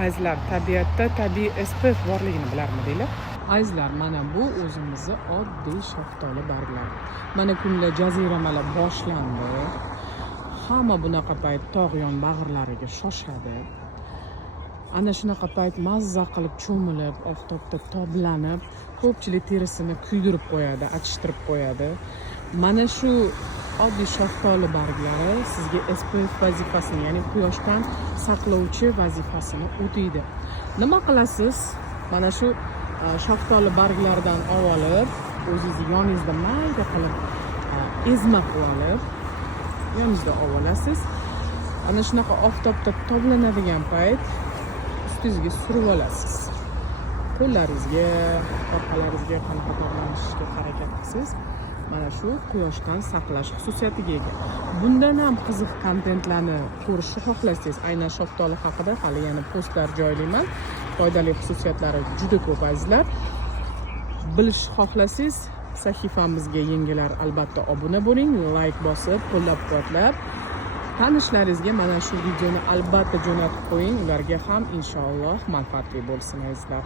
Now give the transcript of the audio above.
Azizlar, tabiatda tabiiy SPF borligini bilarmidinglar? Azizlar, mana bu o'zimizni oddiy shaftoli barglari. Mana kunlar jaziramalar boshlandi. Hamma bunaqa payt tog' yon bag'rlariga shoshadi. Ana shunaqa payt mazza qilib cho'milib, oftobda toblanib, ko'pchilik terisini kuydirib qo'yadi, achishtirib qo'yadi. Mana shu oddiy shaftoli barglari sizga SPF vazifasini, ya'ni quyoshdan saqlovchi vazifasini o'taydi. Nima qilasiz? Mana shu shaftoli barglaridan olib, o'zingizni yoningizda mayda qilib ezma qilib olib, yoningizda olasiz. Ana shunaqa oftobda toblanadigan payt ustingizga surib olasiz. Qo'llaringizga, orqalaringizga qanaqa toblanishga harakat qilasiz. Mana shu quyoshdan saqlash xususiyatiga ega. Bundan ham qiziq kontentlarni ko'rishni xohlasangiz, aynan shaftoli haqida hali yana postlar joylayman. Foydali xususiyatlari juda ko'p azizlar. Bilishni xohlasangiz, sahifamizga yangilar albatta obuna bo'ling, like bosib, qo'llab-quvvatlab. Tanishlaringizga mana shu videoni albatta jo'natib qo'ying, ularga ham inshaalloh manfaatli bo'lsin azizlar.